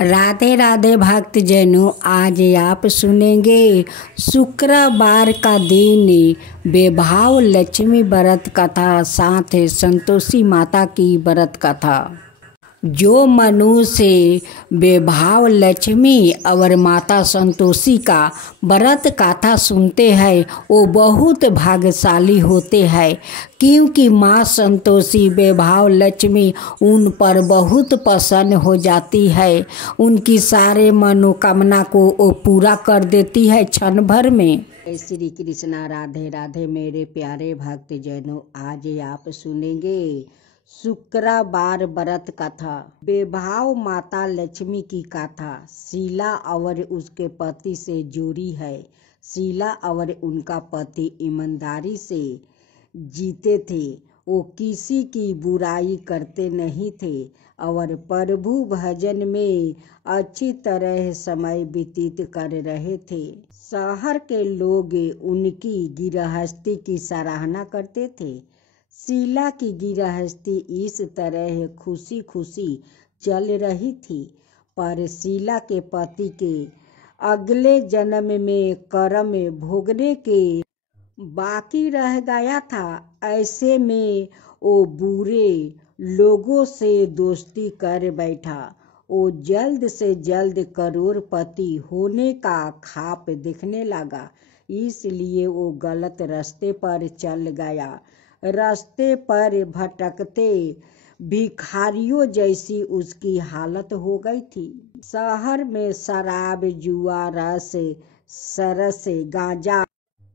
राधे राधे भक्तजनों, आज आप सुनेंगे शुक्रवार का दिन बेभाव लक्ष्मी व्रत कथा, साथ संतोषी माता की व्रत कथा। जो मनुष्य बेभाव लक्ष्मी और माता संतोषी का व्रत कथा सुनते हैं वो बहुत भाग्यशाली होते हैं, क्योंकि माँ संतोषी बेभाव लक्ष्मी उन पर बहुत प्रसन्न हो जाती है। उनकी सारे मनोकामना को वो पूरा कर देती है क्षण भर में। श्री कृष्णा राधे राधे मेरे प्यारे भक्तजनों, आज आप सुनेंगे शुक्रवार व्रत कथा, बेभाव माता लक्ष्मी की कथा। शीला और उसके पति से जुड़ी है। शीला और उनका पति ईमानदारी से जीते थे। वो किसी की बुराई करते नहीं थे और प्रभु भजन में अच्छी तरह समय व्यतीत कर रहे थे। शहर के लोग उनकी गृहस्थी की सराहना करते थे। शीला की गृहस्थी इस तरह खुशी खुशी चल रही थी, पर शीला के पति के अगले जन्म में कर्म भोगने के बाकी रह गया था। ऐसे में वो बुरे लोगों से दोस्ती कर बैठा। वो जल्द से जल्द करोड़पति होने का ख्वाब देखने लगा, इसलिए वो गलत रास्ते पर चल गया। रास्ते पर भटकते भिखारियों जैसी उसकी हालत हो गई थी। शहर में शराब, जुआ, रस, सरस, गांजा,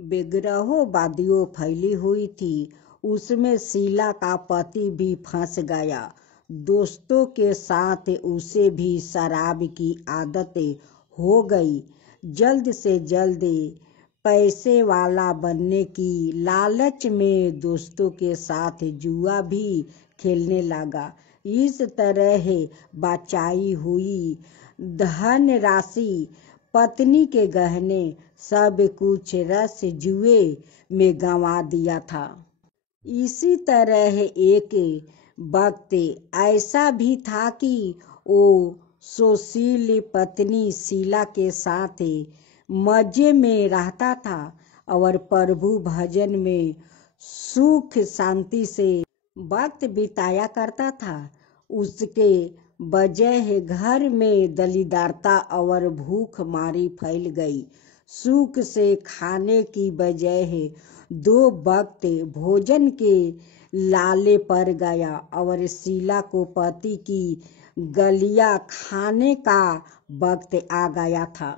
बेगरहों वादियों फैली हुई थी। उसमें शीला का पति भी फंस गया। दोस्तों के साथ उसे भी शराब की आदत हो गई। जल्द से जल्द पैसे वाला बनने की लालच में दोस्तों के साथ जुआ भी खेलने लगा। इस तरह बचाई हुई धन राशि, पत्नी के गहने, सब कुछ रस जुए में गंवा दिया था। इसी तरह एक वक्त ऐसा भी था कि वो सुशील पत्नी शीला के साथ मजे में रहता था और प्रभु भजन में सुख शांति से वक्त बिताया करता था। उसके बजाय घर में दलिद्रता और भूख मारी फैल गई। सुख से खाने की बजाय 2 वक्त भोजन के लाले पड़ गया और शीला को पति की गलियां खाने का वक्त आ गया था।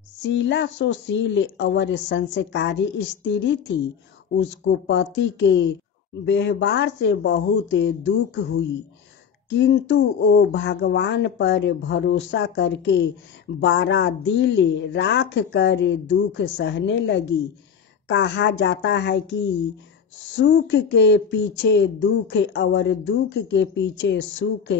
शीला सुशील और संस्कारी स्त्री थी। उसको पति के व्यवहार से बहुत दुख हुई, किंतु वो भगवान पर भरोसा करके 12 दिल राख कर दुख सहने लगी। कहा जाता है कि सुख के पीछे दुख और दुख के पीछे सुख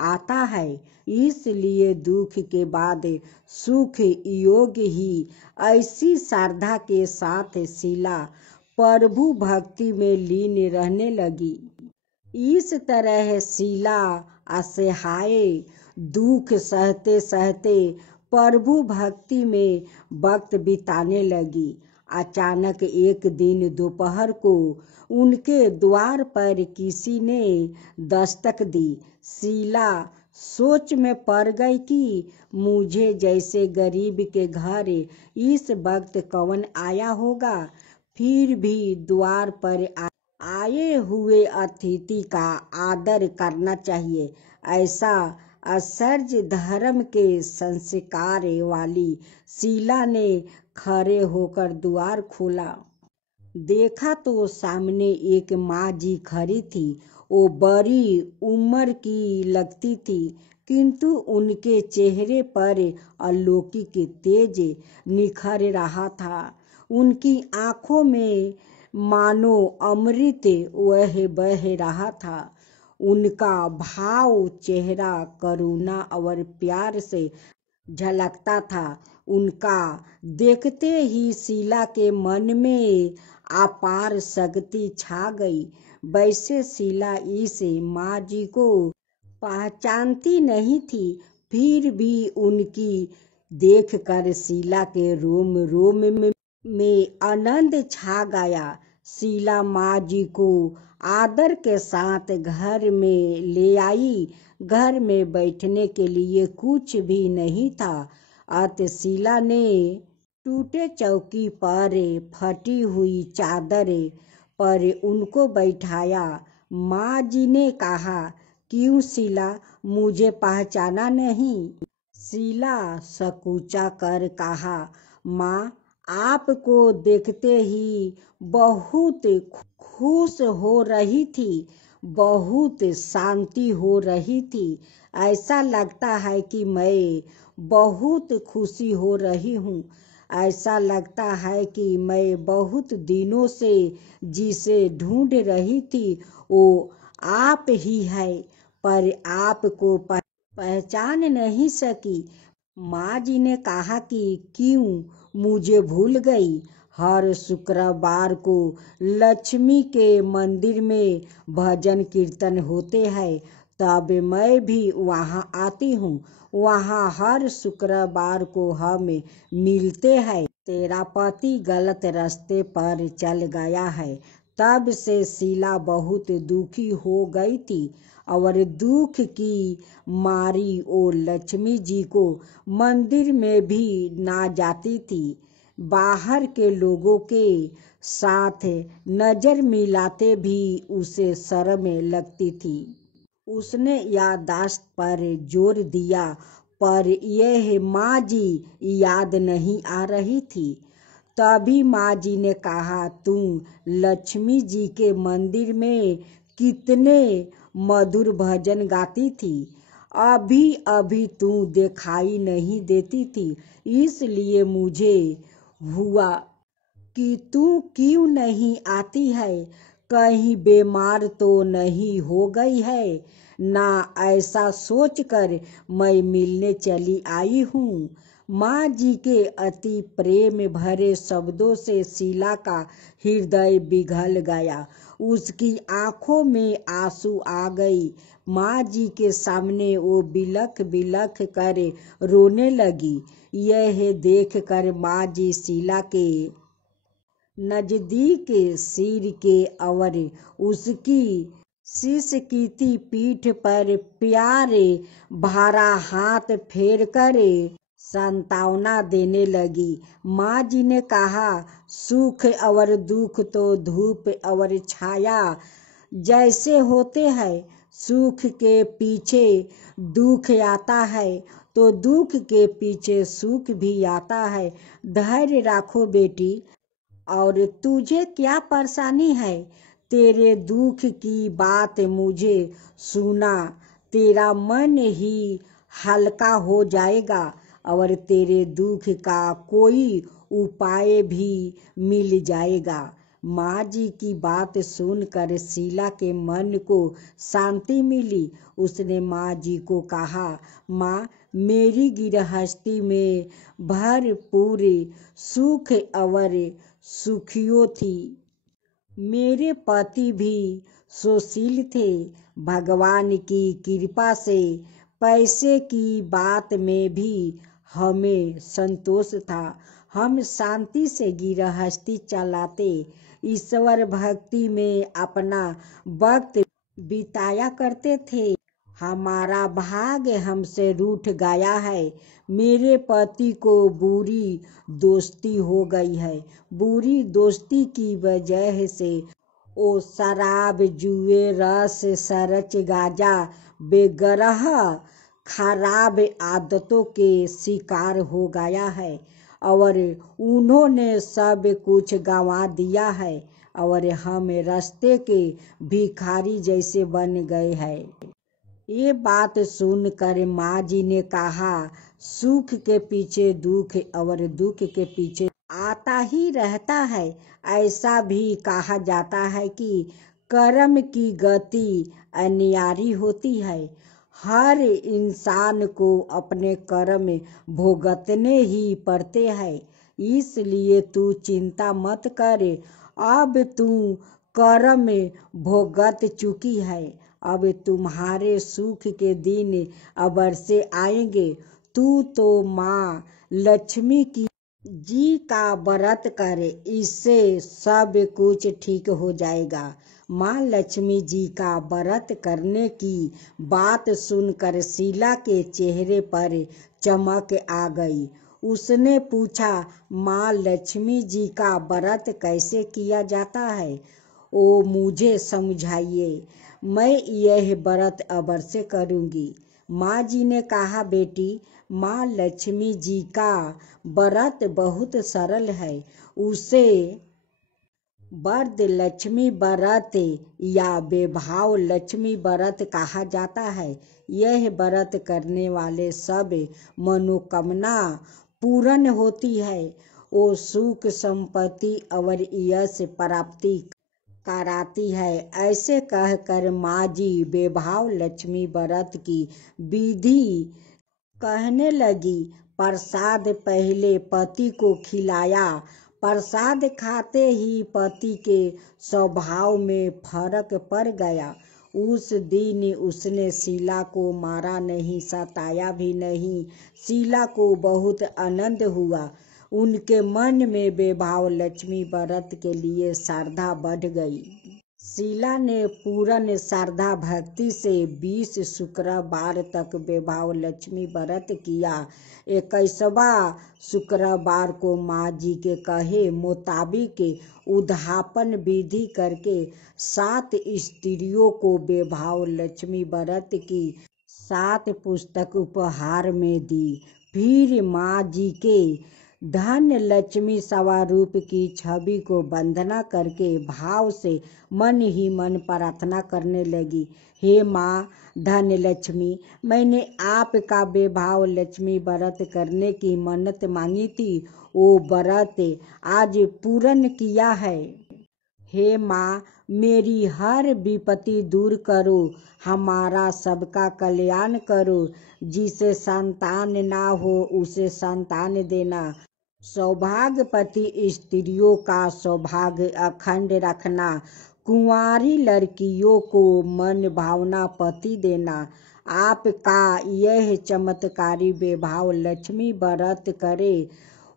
आता है, इसलिए दुख के बाद सुख योग ही। ऐसी श्रद्धा के साथ शीला प्रभु भक्ति में लीन रहने लगी। इस तरह शीला असहाय दुख सहते सहते प्रभु भक्ति में वक्त बिताने लगी। अचानक एक दिन दोपहर को उनके द्वार पर किसी ने दस्तक दी। शीला सोच में पड़ गई कि मुझे जैसे गरीब के घर इस वक्त कौन आया होगा। फिर भी द्वार पर आए हुए अतिथि का आदर करना चाहिए, ऐसा आचार्य धर्म के संस्कार वाली शीला ने खड़े होकर द्वार खोला। देखा तो सामने एक माँ जी खड़ी थी। वो बड़ी उम्र की लगती थी, किंतु उनके चेहरे पर अलौकिक तेज निखर रहा था। उनकी आंखों में मानो अमृत बह रहा था। उनका भाव चेहरा करुणा और प्यार से झलकता था। उनका देखते ही शीला के मन में अपार शक्ति छा गई। वैसे शीला इस माँ जी को पहचानती नहीं थी, फिर भी उनकी देखकर शीला के रोम रोम में आनंद छा गया। शीला माँ जी को आदर के साथ घर में ले आई। घर में बैठने के लिए कुछ भी नहीं था। अतः शीला ने टूटे चौकी पर फटी हुई चादर पर उनको बैठाया। माँ जी ने कहा, क्यों शीला, मुझे पहचाना नहीं? शीला सकुचा कर कहा, माँ, आपको देखते ही बहुत खुश हो रही थी, बहुत शांति हो रही थी। ऐसा लगता है कि मैं बहुत खुशी हो रही हूँ। ऐसा लगता है कि मैं बहुत दिनों से जिसे ढूंढ रही थी वो आप ही है, पर आपको पहचान नहीं सकी। माँ जी ने कहा कि क्यों मुझे भूल गई? हर शुक्रवार को लक्ष्मी के मंदिर में भजन कीर्तन होते हैं, तब मैं भी वहाँ आती हूँ। वहाँ हर शुक्रवार को हम मिलते हैं। तेरा पति गलत रास्ते पर चल गया है। तब से शीला बहुत दुखी हो गई थी और दुख की मारी वो लक्ष्मी जी को मंदिर में भी ना जाती थी। बाहर के लोगों के साथ नजर मिलाते भी उसे शर्म लगती थी। उसने याददाश्त पर जोर दिया, पर यह माँ जी याद नहीं आ रही थी। तभी माँ जी ने कहा, तुम लक्ष्मी जी के मंदिर में कितने मधुर भजन गाती थी। अभी अभी तू दिखाई नहीं देती थी, इसलिए मुझे हुआ कि तू क्यों नहीं आती है। कहीं बीमार तो नहीं हो गई है ना? ऐसा सोचकर मैं मिलने चली आई हूँ। माँ जी के अति प्रेम भरे शब्दों से शीला का हृदय पिघल गया। उसकी आंखों में आंसू आ गई। माँ जी के सामने वो बिलख बिलख कर रोने लगी। यह देखकर माँ जी शीला के नजदीक सिर के और उसकी सिसकीती पीठ पर प्यारे भरा हाथ फेर कर सांत्वना देने लगी। माँ जी ने कहा, सुख और दुख तो धूप और छाया जैसे होते हैं। सुख के पीछे दुख आता है तो दुख के पीछे सुख भी आता है। धैर्य रखो बेटी। और तुझे क्या परेशानी है? तेरे दुख की बात मुझे सुना, तेरा मन ही हल्का हो जाएगा और तेरे दुख का कोई उपाय भी मिल जाएगा। माँ जी की बात सुनकर शीला के मन को शांति मिली। उसने माँ जी को कहा, माँ, मेरी गृहस्थी में भरपूर सुख और सुखियो थी। मेरे पति भी सुशील थे। भगवान की कृपा से पैसे की बात में भी हमें संतोष था। हम शांति से गृहस्थी चलाते, ईश्वर भक्ति में अपना वक्त बिताया करते थे। हमारा भाग्य हमसे रूठ गया है। मेरे पति को बुरी दोस्ती हो गई है। बुरी दोस्ती की वजह से वो शराब, जुए, रस, सरच, गांजा बेगरह खराब आदतों के शिकार हो गया है और उन्होंने सब कुछ गंवा दिया है और हम रास्ते के भिखारी जैसे बन गए हैं। ये बात सुनकर माँ जी ने कहा, सुख के पीछे दुख और दुख के पीछे आता ही रहता है। ऐसा भी कहा जाता है कि कर्म की गति अनिवार्य होती है। हर इंसान को अपने कर्म भुगतने ही पड़ते हैं। इसलिए तू चिंता मत कर। अब तू कर्म भोगत चुकी है। अब तुम्हारे सुख के दिन अवश्य आएंगे। तू तो माँ लक्ष्मी की जी का व्रत कर, इससे सब कुछ ठीक हो जाएगा। माँ लक्ष्मी जी का व्रत करने की बात सुनकर शीला के चेहरे पर चमक आ गई। उसने पूछा, माँ लक्ष्मी जी का व्रत कैसे किया जाता है? ओ मुझे समझाइए, मैं यह व्रत अवश्य करूँगी। माँ जी ने कहा, बेटी, माँ लक्ष्मी जी का व्रत बहुत सरल है। उसे वरद लक्ष्मी व्रत या वैभव लक्ष्मी व्रत कहा जाता है। यह व्रत करने वाले सब मनोकामना पूर्ण होती है। वो सुख संपत्ति और यश प्राप्ति कराती है। ऐसे कहकर माँ जी वैभव लक्ष्मी व्रत की विधि कहने लगी। प्रसाद पहले पति को खिलाया। प्रसाद खाते ही पति के स्वभाव में फर्क पड़ गया। उस दिन उसने शीला को मारा नहीं, सताया भी नहीं। शीला को बहुत आनंद हुआ। उनके मन में वैभव लक्ष्मी व्रत के लिए श्रद्धा बढ़ गई। शीला ने पूर्ण श्रद्धा भक्ति से 20 शुक्रवार तक वैभव लक्ष्मी व्रत किया। 21वां शुक्रवार को माँ जी के कहे मुताबिक उद्यापन विधि करके 7 स्त्रियों को वैभव लक्ष्मी व्रत की 7 पुस्तक उपहार में दी। फिर माँ जी के धन लक्ष्मी स्वरूप की छवि को वंदना करके भाव से मन ही मन प्रार्थना करने लगी। हे माँ धन लक्ष्मी, मैंने आपका वैभव लक्ष्मी व्रत करने की मन्नत मांगी थी। वो व्रत आज पूर्ण किया है। हे माँ, मेरी हर विपत्ति दूर करो, हमारा सबका कल्याण करो। जिसे संतान ना हो उसे संतान देना। सौभाग्यवती स्त्रियों का सौभाग्य अखंड रखना। कुंवारी लड़कियों को मन भावना पति देना। आपका यह चमत्कारी वैभव लक्ष्मी व्रत करे,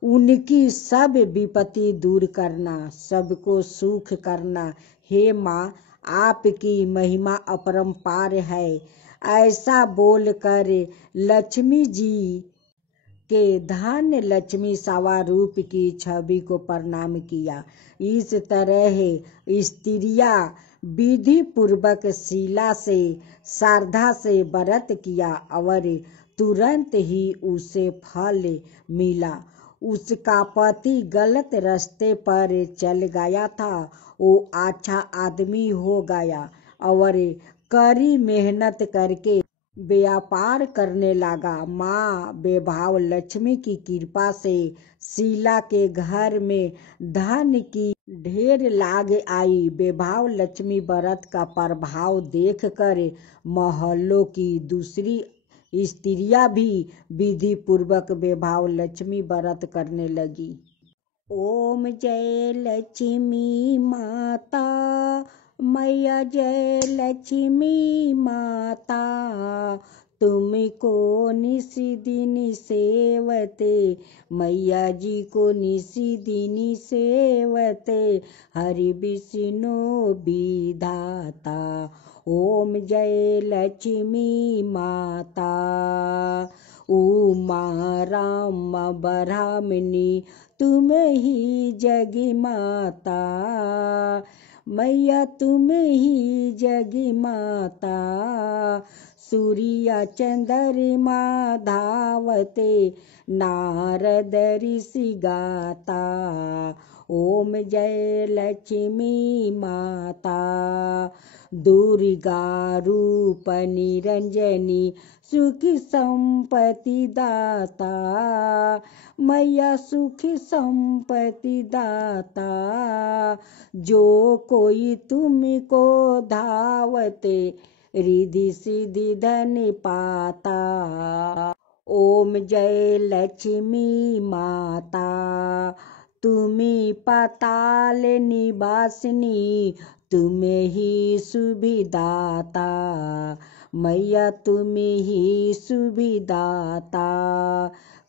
उनकी सब विपत्ति दूर करना, सबको सुख करना। हे माँ, आपकी महिमा अपरंपार है। ऐसा बोलकर लक्ष्मी जी के धन लक्ष्मी स्वरूप की छवि को प्रणाम किया। इस तरह स्त्रियां विधि पूर्वक शीला से श्रद्धा से व्रत किया और तुरंत ही उसे फल मिला। उसका पति गलत रास्ते पर चल गया था, वो अच्छा आदमी हो गया और कड़ी मेहनत करके व्यापार करने लगा। माँ वैभव लक्ष्मी की कृपा से शीला के घर में धन की ढेर लाग आई। वैभव लक्ष्मी व्रत का प्रभाव देखकर मोहल्लों की दूसरी स्त्रियां भी विधि पूर्वक वैभव लक्ष्मी व्रत करने लगी। ओम जय लक्ष्मी माता, मैया जय लक्ष्मी माता, तुमको निसी दिन सेवते, मैया जी को निसी दिन सेवते, हरि विष्णु विधाता। ओम जय लक्ष्मी माता। उमा राम ब्राह्मणी तुम ही जगी माता, मैया तुम ही जगी माता। सूर्य चंद्रमा धावते, नारद ऋषि गाता। ओम जय लक्ष्मी माता। दुर्गा रूप निरंजनी सुख संपत्ति दाता, मैया सुख संपत्ति दाता। जो कोई तुमको धावते, रिद्धि सिद्धि धन पाता। ओम जय लक्ष्मी माता। तुम्ही पाताल निवासिनी, तुम ही सुविदाता, मैया तुम ही सुविदाता।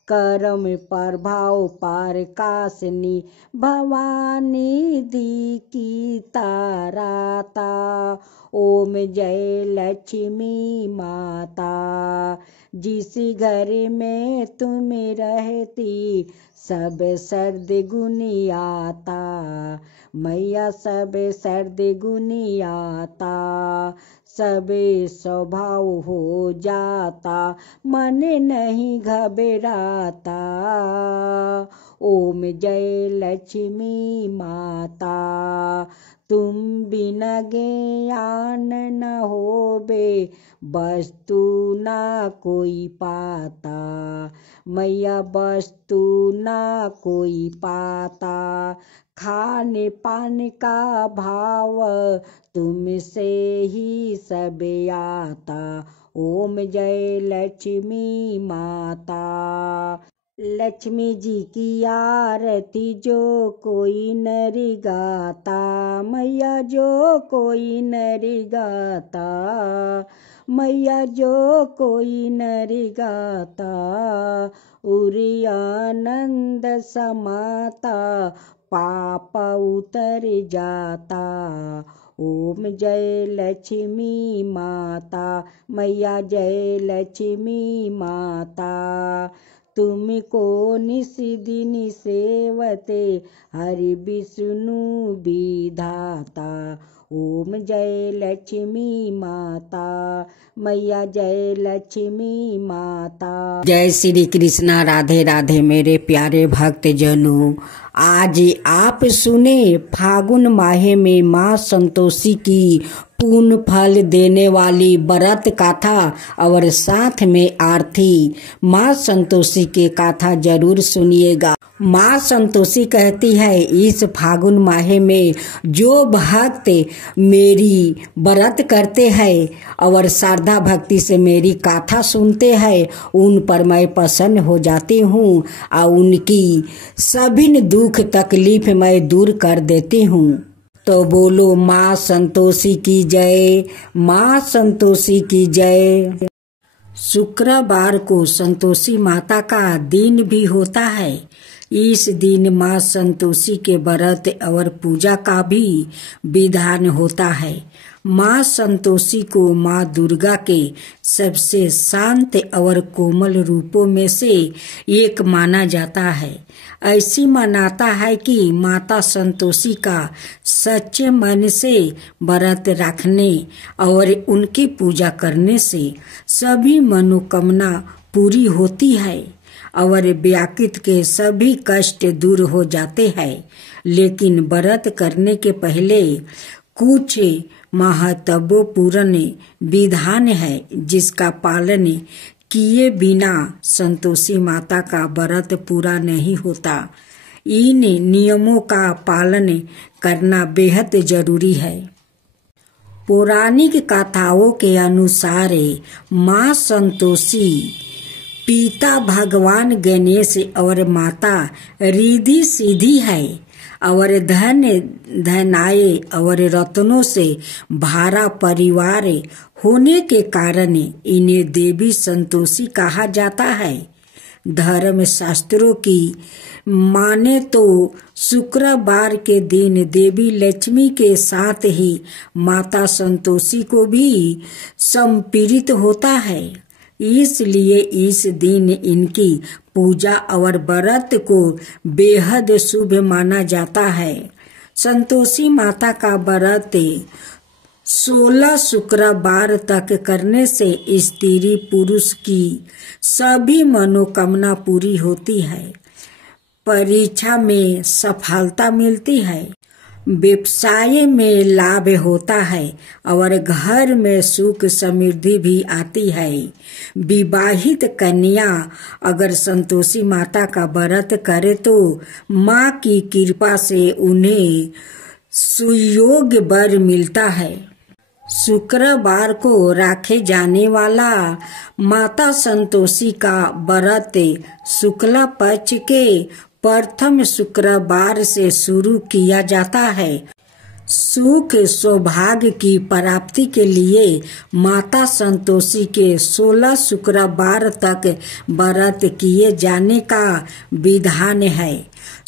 करम प्रभाव प्रकाशनी भवानी दी की ताराता। ओम जय लक्ष्मी माता, जिस घर में तुम रहती सब सर्द गुनियाता, मैया सब सर्द गुनियाता। सब स्वभाव हो जाता, मन नहीं घबराता। ओम जय लक्ष्मी माता, तुम बिना ज्ञान न होबे वस्तु ना कोई पाता, मैया वस्तु ना कोई पाता। खाने पान का भाव तुमसे ही सब आता। ओम जय लक्ष्मी माता, लक्ष्मी जी की आरती जो कोई नर गाता, मैया जो कोई नर गाता, मैया जो कोई नर गाता। उरी आनंद समाता, पाप उतर जाता। ओम जय लक्ष्मी माता, मैया जय लक्ष्मी माता। तुमको निस दिन सेवते हरि विष्णु विधाता। ओम जय लक्ष्मी माता, मैया जय लक्ष्मी माता। जय श्री कृष्णा, राधे राधे मेरे प्यारे भक्त जनों। आज आप सुने फागुन माह में माँ संतोषी की पूर्ण फल देने वाली व्रत गाथा और साथ में आरती। माँ संतोषी के गाथा जरूर सुनिएगा। माँ संतोषी कहती है, इस फागुन माह में जो भक्त मेरी व्रत करते हैं और श्रद्धा भक्ति से मेरी गाथा सुनते हैं, उन पर मैं प्रसन्न हो जाती हूँ और उनकी सभी दुख तकलीफ मैं दूर कर देती हूँ। तो बोलो माँ संतोषी की जय, माँ संतोषी की जय। शुक्रवार को संतोषी माता का दिन भी होता है। इस दिन माँ संतोषी के व्रत और पूजा का भी विधान होता है। माँ संतोषी को माँ दुर्गा के सबसे शांत और कोमल रूपों में से एक माना जाता है। ऐसी मान्यता है कि माता संतोषी का सच्चे मन से व्रत रखने और उनकी पूजा करने से सभी मनोकामना पूरी होती है और व्याकृत के सभी कष्ट दूर हो जाते हैं। लेकिन व्रत करने के पहले कुछ महत्वपूर्ण विधान है जिसका पालन किए बिना संतोषी माता का व्रत पूरा नहीं होता। इन नियमों का पालन करना बेहद जरूरी है। पौराणिक कथाओं के अनुसार माँ संतोषी पिता भगवान गणेश और माता रिद्धि सिद्धि है और धन धनाए और रत्नों से भरा परिवार होने के कारण इन्हें देवी संतोषी कहा जाता है। धर्म शास्त्रों की माने तो शुक्रवार के दिन देवी लक्ष्मी के साथ ही माता संतोषी को भी समर्पित होता है। इसलिए इस दिन इनकी पूजा और व्रत को बेहद शुभ माना जाता है। संतोषी माता का व्रत 16 शुक्रवार तक करने से स्त्री पुरुष की सभी मनोकामना पूरी होती है, परीक्षा में सफलता मिलती है, व्यवसाय में लाभ होता है और घर में सुख समृद्धि भी आती है। विवाहित कन्या अगर संतोषी माता का व्रत करे तो माँ की कृपा से उन्हें सुयोग्य वर मिलता है। शुक्रवार को रखे जाने वाला माता संतोषी का व्रत शुक्ला पक्ष के प्रथम शुक्रवार से शुरू किया जाता है। सुख सौभाग्य की प्राप्ति के लिए माता संतोषी के 16 शुक्रवार तक व्रत किए जाने का विधान है।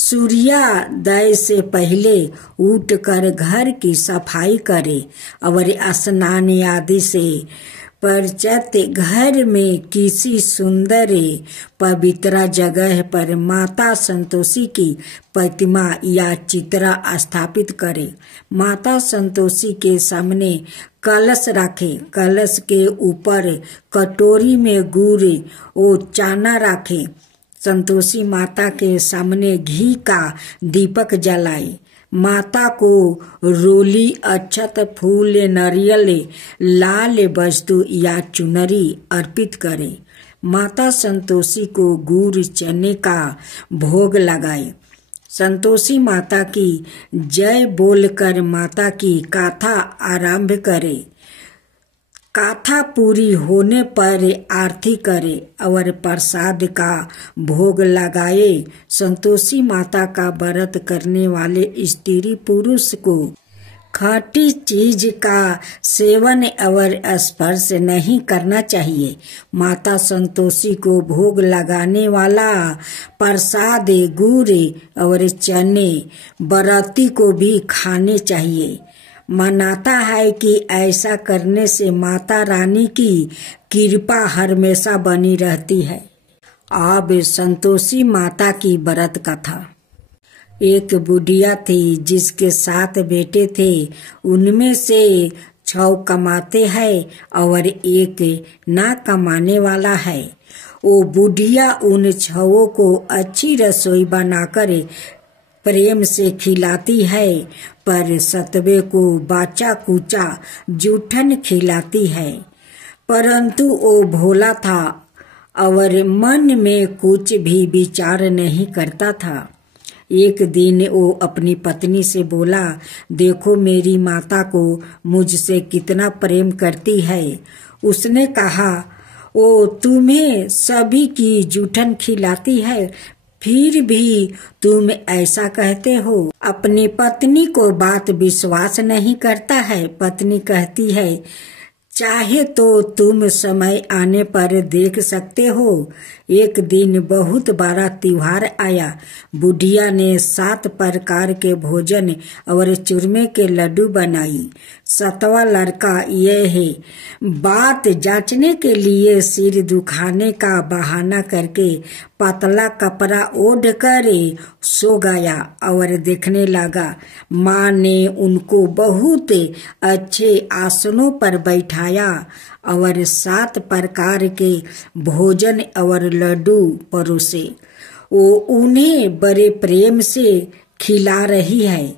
सूर्योदय से पहले उठकर घर की सफाई करे और स्नान आदि से पश्चात घर में किसी सुंदर पवित्र जगह पर माता संतोषी की प्रतिमा या चित्र स्थापित करे। माता संतोषी के सामने कलश रखे। कलश के ऊपर कटोरी में गुड़ और चना रखे। संतोषी माता के सामने घी का दीपक जलाए। माता को रोली, अक्षत, फूल, नारियल, लाल वस्तु या चुनरी अर्पित करे। माता संतोषी को गुड़ चने का भोग लगाए। संतोषी माता की जय बोलकर माता की गाथा आरंभ करे। गाथा पूरी होने पर आरती करे और प्रसाद का भोग लगाए। संतोषी माता का व्रत करने वाले स्त्री पुरुष को खट्टी चीज का सेवन और स्पर्श नहीं करना चाहिए। माता संतोषी को भोग लगाने वाला प्रसाद गुड़ और चने व्रती को भी खाने चाहिए। मानता है कि ऐसा करने से माता रानी की कृपा हमेशा बनी रहती है। अब संतोषी माता की व्रत कथा। एक बुढ़िया थी जिसके 7 बेटे थे। उनमें से 6 कमाते हैं और एक ना कमाने वाला है। वो बुढ़िया उन 6 को अच्छी रसोई बनाकर प्रेम से खिलाती है, पर 7वें को बाचा कुचा जूठन खिलाती है। परंतु वो भोला था और मन में कुछ भी विचार नहीं करता था। एक दिन वो अपनी पत्नी से बोला, देखो मेरी माता को मुझसे कितना प्रेम करती है। उसने कहा, वो तुम्हें सभी की जूठन खिलाती है, फिर भी तुम ऐसा कहते हो। अपनी पत्नी को बात विश्वास नहीं करता है। पत्नी कहती है, चाहे तो तुम समय आने पर देख सकते हो। एक दिन बहुत बड़ा त्योहार आया। बुढ़िया ने 7 प्रकार के भोजन और चूरमे के लड्डू बनाई। 7वां लड़का यह है बात जांचने के लिए सिर दुखाने का बहाना करके पतला कपड़ा ओढ़ कर सो गया और देखने लगा। माँ ने उनको बहुत अच्छे आसनों पर बैठाया और 7 प्रकार के भोजन और लड्डू परोसे। वो उन्हें बड़े प्रेम से खिला रही है।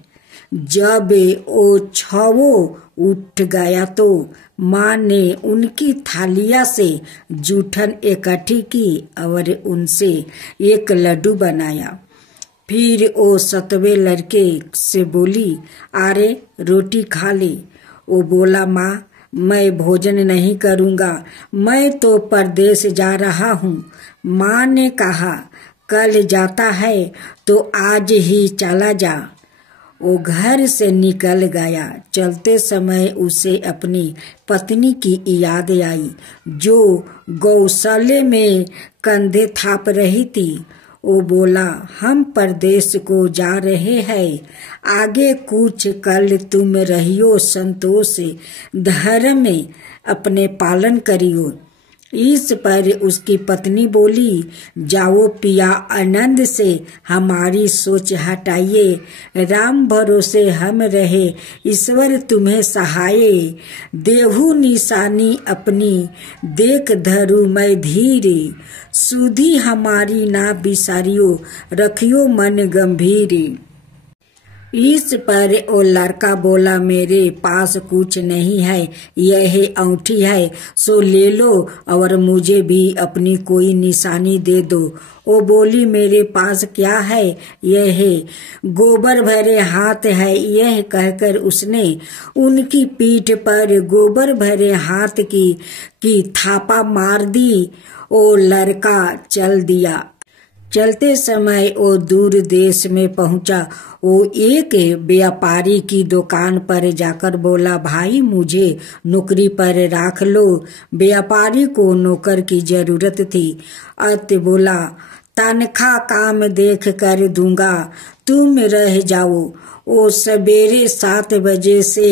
जब वो 6 उठ गया तो माँ ने उनकी थालिया से जूठन इकट्ठी की और उनसे एक लड्डू बनाया। फिर वो 7वें लड़के से बोली, अरे रोटी खा ले। वो बोला, माँ मैं भोजन नहीं करूँगा, मैं तो परदेश जा रहा हूँ। माँ ने कहा, कल जाता है तो आज ही चला जा। वो घर से निकल गया। चलते समय उसे अपनी पत्नी की याद आई, जो गौशाले में कंधे थाप रही थी। वो बोला, हम परदेश को जा रहे हैं, आगे कुछ कल तुम रहियो संतोष धर्म में अपने पालन करियो। इस पर उसकी पत्नी बोली, जाओ पिया, आनंद से हमारी सोच हटाइए। राम भरोसे हम रहे, ईश्वर तुम्हें सहाय। देहु निशानी अपनी देख धरू मैं धीरे। सुधी हमारी ना बिसारियो, रखियो मन गंभीर। इस पर वो लड़का बोला, मेरे पास कुछ नहीं है, यह अंगूठी है, सो ले लो और मुझे भी अपनी कोई निशानी दे दो। वो बोली, मेरे पास क्या है, यह है गोबर भरे हाथ है। यह कहकर उसने उनकी पीठ पर गोबर भरे हाथ की थापा मार दी। वो लड़का चल दिया। चलते समय वो दूर देश में पहुंचा। वो एक व्यापारी की दुकान पर जाकर बोला, भाई मुझे नौकरी पर रख लो। व्यापारी को नौकर की जरूरत थी। अत बोला, तनख्वाह काम देख कर दूंगा, तुम रह जाओ। वो सवेरे 7 बजे से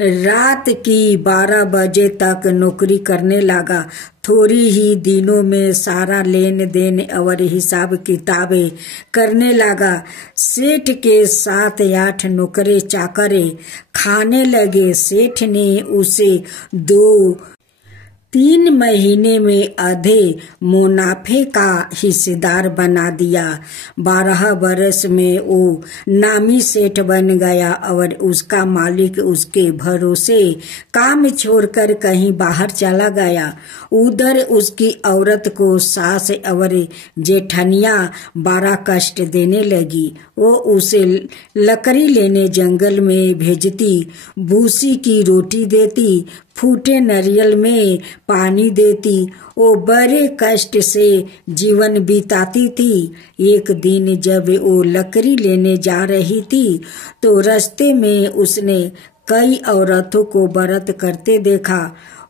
रात की 12 बजे तक नौकरी करने लगा। थोड़ी ही दिनों में सारा लेन देन और हिसाब किताबें करने लगा। सेठ के 7-8 नौकरे चाकरे खाने लगे। सेठ ने उसे 2-3 महीने में आधे मुनाफे का हिस्सेदार बना दिया। 12 वर्ष में वो नामी सेठ बन गया और उसका मालिक उसके भरोसे काम छोड़कर कहीं बाहर चला गया। उधर उसकी औरत को सास और जेठनिया बड़ा कष्ट देने लगी। वो उसे लकड़ी लेने जंगल में भेजती, भूसी की रोटी देती, फूटे नारियल में पानी देती। वो बड़े कष्ट से जीवन बिताती थी। एक दिन जब वो लकड़ी लेने जा रही थी तो रास्ते में उसने कई औरतों को व्रत करते देखा।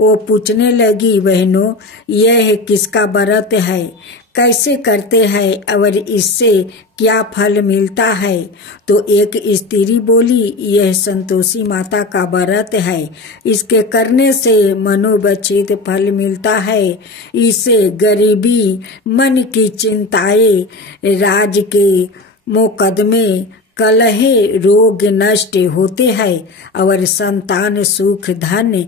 वो पूछने लगी, बहनों यह किसका व्रत है, कैसे करते हैं और इससे क्या फल मिलता है? तो एक स्त्री बोली, यह संतोषी माता का व्रत है। इसके करने से मनोवांछित फल मिलता है। इसे गरीबी, मन की चिंताएं, राज के मुकदमे, कलहे, रोग नष्ट होते हैं और संतान, सुख, धन,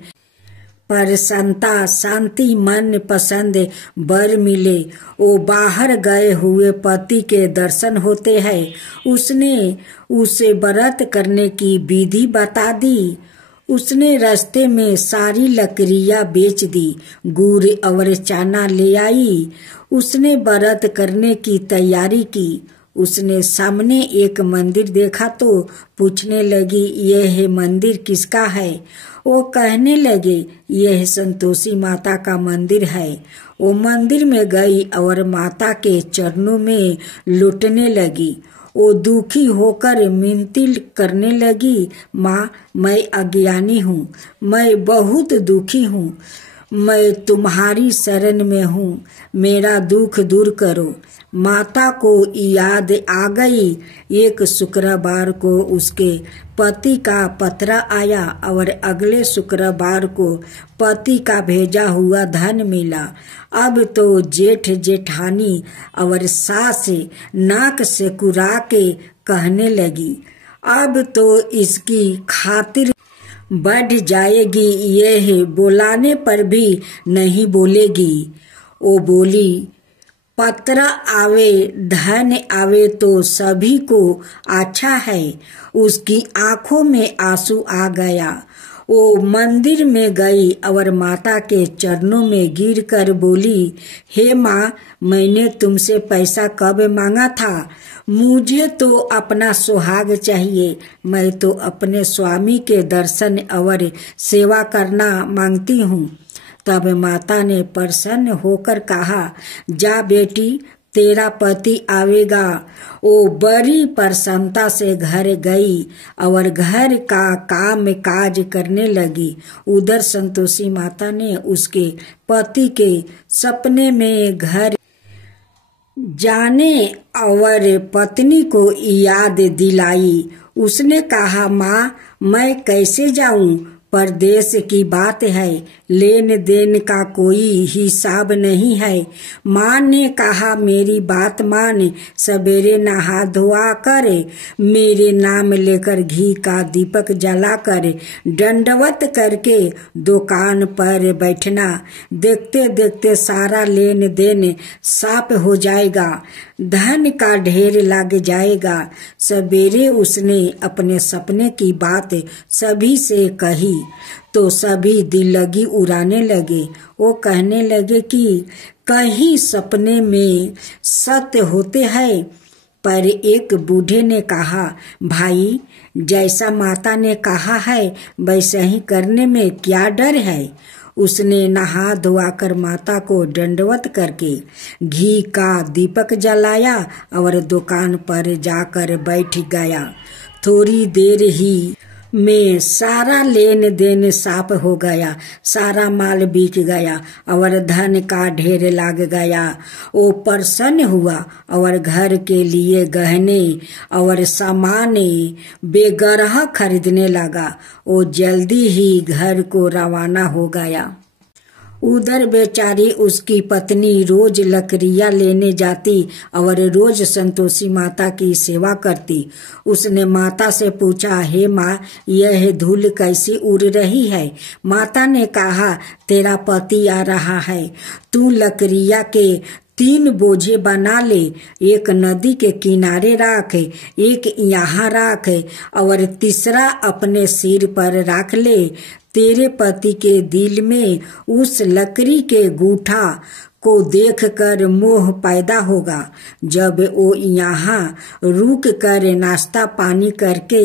प्रसन्नता, शांति, मन पसंद वर मिले। वो बाहर गए हुए पति के दर्शन होते हैं। उसने उसे व्रत करने की विधि बता दी। उसने रास्ते में सारी लकड़ियां बेच दी, गुड़ और चना ले आई। उसने व्रत करने की तैयारी की। उसने सामने एक मंदिर देखा तो पूछने लगी, यह मंदिर किसका है? वो कहने लगे, यह संतोषी माता का मंदिर है। वो मंदिर में गई और माता के चरणों में लुटने लगी। वो दुखी होकर मिनती करने लगी, माँ मैं अज्ञानी हूँ, मैं बहुत दुखी हूँ, मैं तुम्हारी शरण में हूँ, मेरा दुख दूर करो। माता को याद आ गई। एक शुक्रवार को उसके पति का पत्र आया और अगले शुक्रवार को पति का भेजा हुआ धन मिला। अब तो जेठ जेठानी और सास नाक से कुरा के कहने लगी, अब तो इसकी खातिर बढ़ जाएगी, यह बुलाने पर भी नहीं बोलेगी। वो बोली, पत्र आवे धन आवे तो सभी को अच्छा है। उसकी आंखों में आंसू आ गया। वो मंदिर में गई और माता के चरणों में गिरकर बोली, हे माँ, मैंने तुमसे पैसा कब मांगा था? मुझे तो अपना सुहाग चाहिए। मैं तो अपने स्वामी के दर्शन और सेवा करना मांगती हूँ। तब माता ने प्रसन्न होकर कहा, जा बेटी, तेरा पति आवेगा। वो बड़ी प्रसन्नता से घर गई और घर का काम काज करने लगी। उधर संतोषी माता ने उसके पति के सपने में घर जाने और पत्नी को याद दिलाई। उसने कहा, माँ मैं कैसे जाऊं? परदेश की बात है, लेन देन का कोई हिसाब नहीं है। माँ ने कहा, मेरी बात मान, सवेरे नहा धोआ कर मेरे नाम लेकर घी का दीपक जला कर दंडवत करके दुकान पर बैठना। देखते देखते सारा लेन देन साफ हो जाएगा, धन का ढेर लग जाएगा। सवेरे उसने अपने सपने की बात सभी से कही तो सभी दिल लगी उड़ाने लगे। वो कहने लगे कि कहीं सपने में सत्य होते हैं। पर एक बूढ़े ने कहा, भाई जैसा माता ने कहा है वैसा ही करने में क्या डर है? उसने नहा धोआकर माता को दंडवत करके घी का दीपक जलाया और दुकान पर जाकर बैठ गया। थोड़ी देर ही में सारा लेन देन साफ हो गया, सारा माल बिक गया और धन का ढेर लग गया। वो प्रसन्न हुआ और घर के लिए गहने और सामान बेगरह खरीदने लगा। वो जल्दी ही घर को रवाना हो गया। उधर बेचारी उसकी पत्नी रोज लकड़ियाँ लेने जाती और रोज संतोषी माता की सेवा करती। उसने माता से पूछा, हे माँ, यह धूल कैसी उड़ रही है? माता ने कहा, तेरा पति आ रहा है, तू लकड़ियाँ के 3 बोझे बना ले, एक नदी के किनारे रख, एक यहाँ रख और तीसरा अपने सिर पर रख ले। तेरे पति के दिल में उस लकड़ी के गूठा को देखकर मोह पैदा होगा। जब वो यहाँ रुक कर नाश्ता पानी करके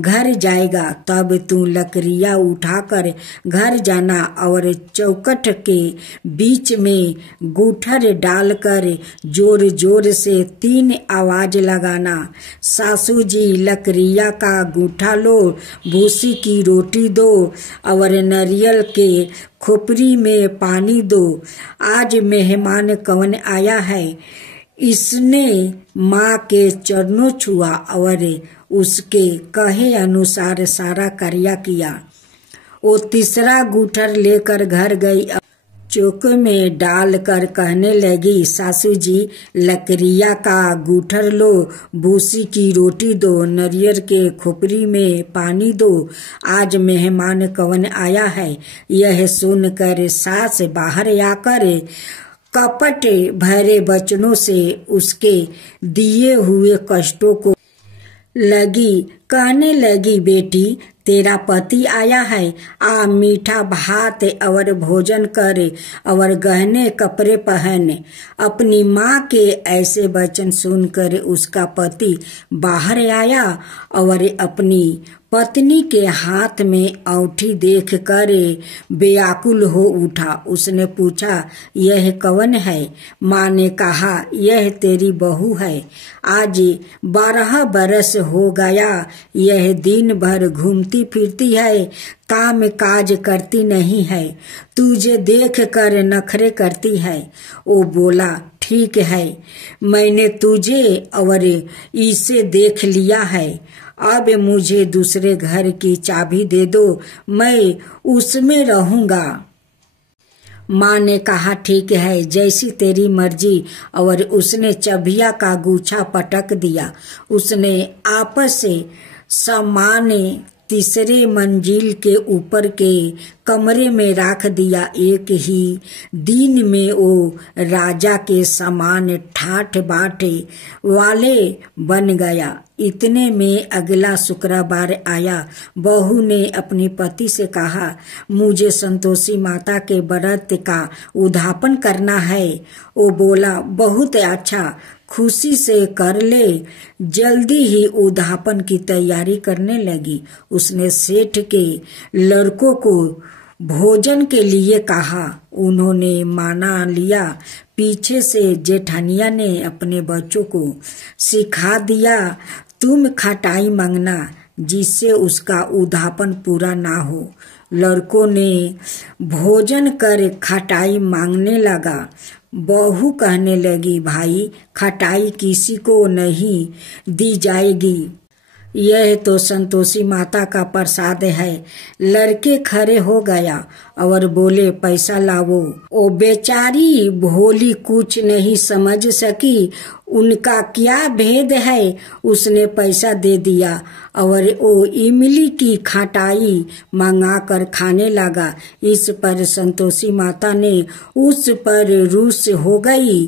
घर जाएगा, तब तू लकड़ियाँ उठाकर घर जाना और चौखट के बीच में गूठर डालकर जोर जोर से 3 आवाज लगाना, सासू जी लकड़ियाँ का गूठा लो, भूसी की रोटी दो और नारियल के खोपरी में पानी दो। आज मेहमान कौन आया है? इसने माँ के चरणों छुआ और उसके कहे अनुसार सारा कार्य किया। वो तीसरा गूठर लेकर घर गई, चौक में डालकर कहने लगी, सासू जी लकड़ियाँ का गूठर लो, भूसी की रोटी दो, नारियल के खोपरी में पानी दो। आज मेहमान कौन आया है? यह सुनकर सास बाहर आकर कपट भरे वचनों से उसके दिए हुए कष्टों को कहने लगी, बेटी तेरा पति आया है, आ मीठा भात और भोजन कर और गहने कपड़े पहन। अपनी माँ के ऐसे वचन सुनकर उसका पति बाहर आया और अपनी पत्नी के हाथ में औंठी देख कर बेआकुल हो उठा। उसने पूछा, यह कौन है? माँ ने कहा, यह तेरी बहू है। आज 12 बरस हो गया, यह दिन भर घूमती फिरती है, काम काज करती नहीं है, तुझे देख कर नखरे करती है। वो बोला, ठीक है, मैंने तुझे और इसे देख लिया है, अब मुझे दूसरे घर की चाबी दे दो, मैं उसमें रहूंगा। माँ ने कहा, ठीक है, जैसी तेरी मर्जी। और उसने चाबिया का गुच्छा पटक दिया। उसने आपस से सामान तीसरे मंजिल के ऊपर के कमरे में रख दिया। एक ही दिन में वो राजा के समान ठाठ बाट वाले बन गया। इतने में अगला शुक्रवार आया। बहू ने अपने पति से कहा, मुझे संतोषी माता के व्रत का उद्यापन करना है। वो बोला, बहुत अच्छा, खुशी से कर ले। जल्दी ही उद्यापन की तैयारी करने लगी। उसने सेठ के लड़कों को भोजन के लिए कहा, उन्होंने माना लिया। पीछे से जेठानिया ने अपने बच्चों को सिखा दिया, तुम खटाई मांगना जिससे उसका उद्यापन पूरा ना हो। लड़कों ने भोजन कर खटाई मांगने लगा। बहू कहने लगी, भाई खटाई किसी को नहीं दी जाएगी, यह तो संतोषी माता का प्रसाद है। लड़के खड़े हो गया और बोले, पैसा लावो। ओ बेचारी भोली कुछ नहीं समझ सकी उनका क्या भेद है। उसने पैसा दे दिया और वो इमली की खटाई मंगा कर खाने लगा। इस पर संतोषी माता ने उस पर रूस हो गई।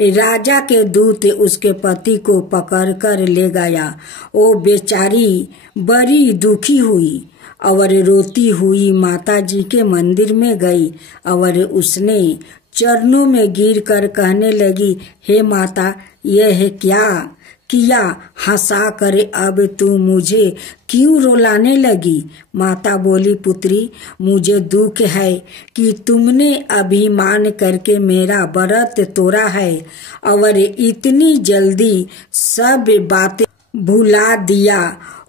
राजा के दूत उसके पति को पकड़कर ले गया। वो बेचारी बड़ी दुखी हुई और रोती हुई माता जी के मंदिर में गई और उसने चरणों में गिरकर कहने लगी, हे माता, यह क्या किया हंसा कर, अब तू मुझे क्यों रुलाने लगी। माता बोली, पुत्री मुझे दुख है कि तुमने अभिमान करके मेरा व्रत तोड़ा है और इतनी जल्दी सब बातें भुला दिया।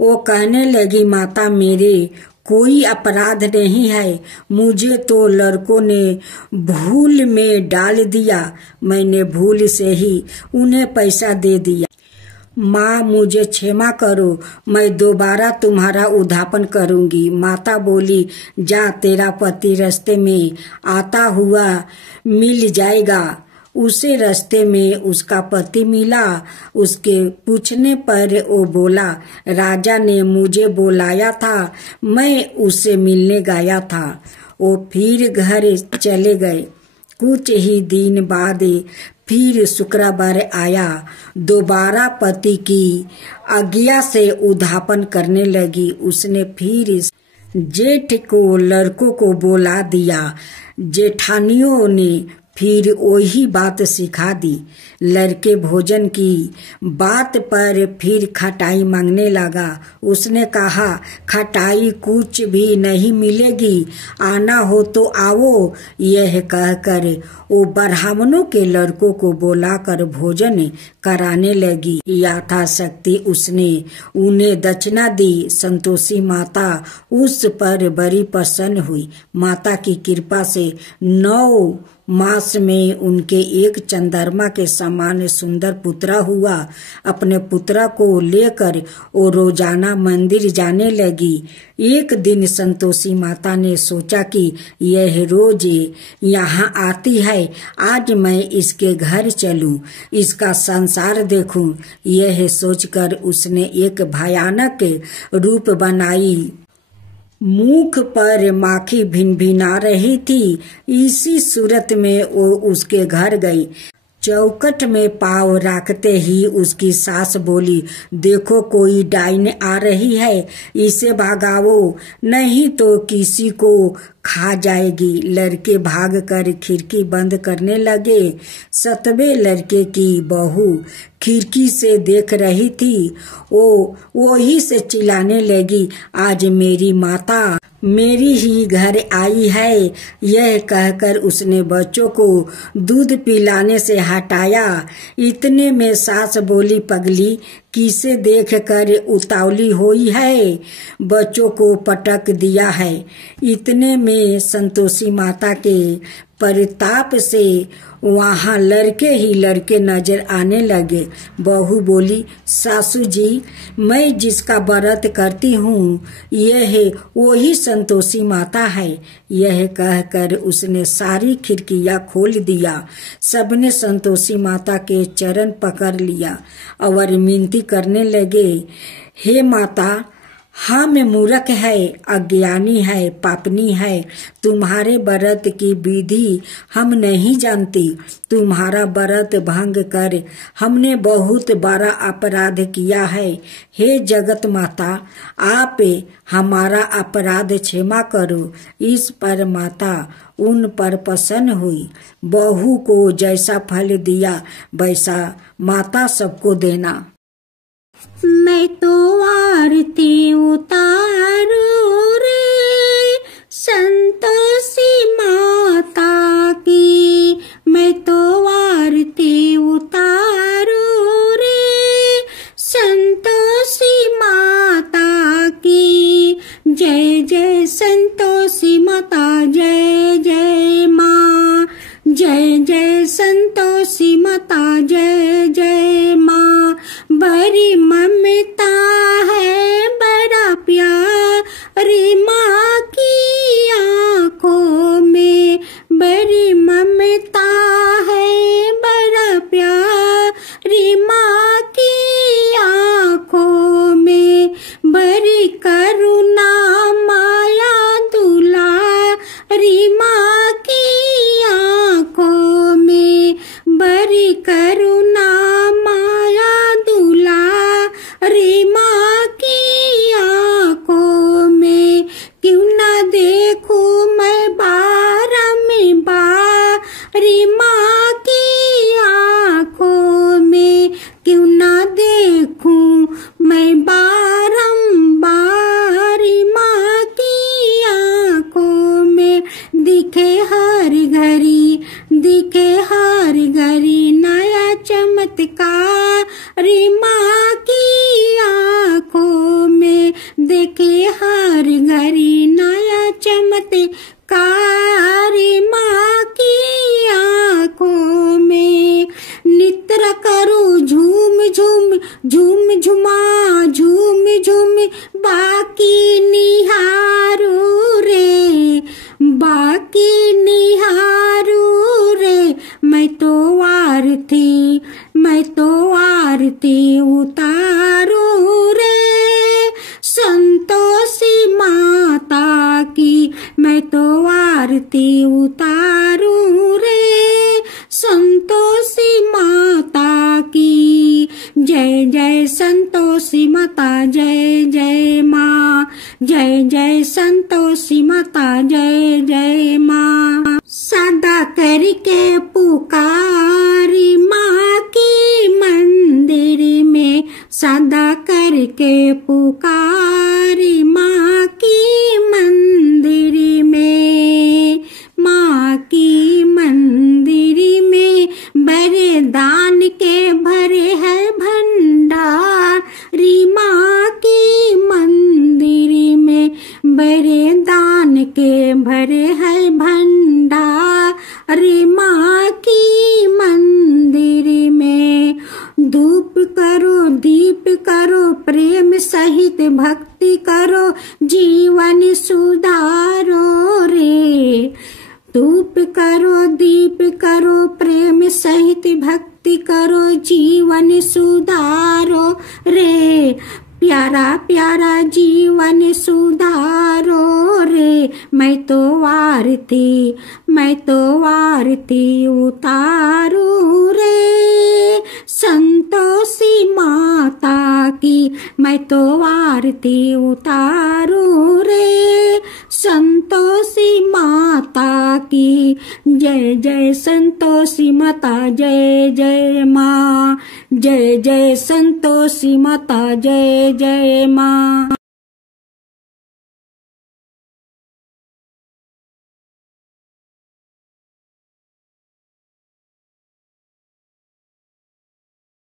वो कहने लगी, माता मेरे कोई अपराध नहीं है, मुझे तो लड़कों ने भूल में डाल दिया, मैंने भूल से ही उन्हें पैसा दे दिया। माँ मुझे क्षमा करो, मैं दोबारा तुम्हारा उद्धापन करूंगी। माता बोली, जा तेरा पति रास्ते में आता हुआ मिल जाएगा। उसे रास्ते में उसका पति मिला। उसके पूछने पर वो बोला, राजा ने मुझे बुलाया था, मैं उससे मिलने गया था। वो फिर घर चले गए। कुछ ही दिन बाद फिर शुक्रवार आया। दोबारा पति की आज्ञा से उद्धापन करने लगी। उसने फिर जेठ को लड़कों को बुला दिया। जेठानियों ने फिर वही बात सिखा दी। लड़के भोजन की बात पर फिर खटाई मांगने लगा। उसने कहा, खटाई कुछ भी नहीं मिलेगी, आना हो तो आओ। यह कहकर वो ब्राह्मणों के लड़कों को बुलाकर भोजन कराने लगी। यथाशक्ति उसने उन्हें दक्षिणा दी। संतोषी माता उस पर बड़ी प्रसन्न हुई। माता की कृपा से 9 मास में उनके एक चंद्रमा के समान सुंदर पुत्रा हुआ। अपने पुत्रा को लेकर वो रोजाना मंदिर जाने लगी। एक दिन संतोषी माता ने सोचा कि यह रोज यहाँ आती है, आज मैं इसके घर चलूं, इसका संसार देखूं। यह सोचकर उसने एक भयानक रूप बनाई। मुख पर माखी भिनभिना रही थी। इसी सूरत में वो उसके घर गई। चौखट में पाँव रखते ही उसकी सास बोली, देखो कोई डाइन आ रही है, इसे भगाओ, नहीं तो किसी को खा जाएगी। लड़के भागकर खिड़की बंद करने लगे। 7वें लड़के की बहू खिड़की से देख रही थी। वो वही से चिल्लाने लगी, आज मेरी माता मेरी ही घर आई है। यह कहकर उसने बच्चों को दूध पिलाने से हटाया। इतने में सास बोली, पगली किसे देखकर उतावली हुई है, बच्चों को पटक दिया है। इतने में संतोषी माता के परिताप से वहाँ लड़के ही लड़के नजर आने लगे। बहू बोली, सासू जी मैं जिसका व्रत करती हूँ यह वही संतोषी माता है। यह कहकर उसने सारी खिड़कियाँ खोल दिया। सबने संतोषी माता के चरण पकड़ लिया और विनती करने लगे, हे माता हम मूर्ख है, अज्ञानी है, पापनी है, तुम्हारे व्रत की विधि हम नहीं जानती। तुम्हारा व्रत भंग कर हमने बहुत बड़ा अपराध किया है। हे जगत माता आप हमारा अपराध क्षमा करो। इस पर माता उन पर प्रसन्न हुई। बहू को जैसा फल दिया वैसा माता सबको देना। मैं तो आरती उतारू रे संतोषी माता की, मैं तो आरती उतारू रे संतोषी माता की। जय जय संतोषी माता, जय जय माँ, जय जय संतोषी माता, जय जय माँ। बड़ी ममता है, बड़ा प्यार माँ की आँखों दिखे हर घड़ी, दिखे हर घड़ी नया चमत्कार माँ की आँखों में, देखे हर घड़ी नया चमत्कार माँ की आँखों में। नित्र करो झूम झूम, झूम झुमा झूम झूम बाकी निहारू रे, बाकी निहारू रे। मैं तो आरती, मैं तो आरती उतारू रे संतोषी माता की, मैं तो आरती उतारू रे संतोषी माता की। जय जय संतोषी माता, जय जय माँ, जय जय संतोषी माता, जय जय माँ। सदा करके पुकारी माँ की मंदिर में, सदा करके पुकारी माँ की मंदिर में, माँ की मंदिर में। बड़े दान के भरे है भंडार माँ की मंदिर में, बड़े दान के भरे है भंडार माँ की मंदिर में। धूप करो दीप करो प्रेम सहित भक्ति करो जीवन सुधारो रे, धूप करो दीप करो प्रेम सहित भक्ति करो जीवन सुधारो रे, प्यारा प्यारा जीवन सुधारो रे। मैं तो आरती, मैं तो आरती उतारू रे संतोषी माता की, मैं तो आरती उतारू रे संतोषी माता की। जय जय संतोषी माता, जय जय माँ, जय जय संतोषी माता, जय जय माँ।